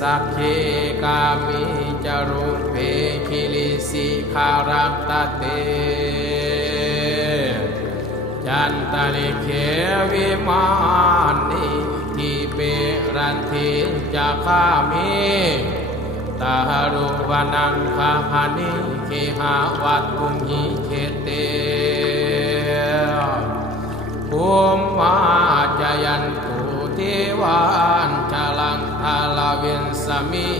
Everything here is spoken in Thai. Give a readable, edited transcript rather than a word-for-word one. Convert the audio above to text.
สักเคกามิจารุเพคิลิสิขารัตตเตจันตลิเขวิมานิทิเปรันทิจักขามิตาหรุวนังคาหานิเคหาวัตถุหิเคเตภูมิมาจยันตุเทวานชลังทาลาเวนสมิ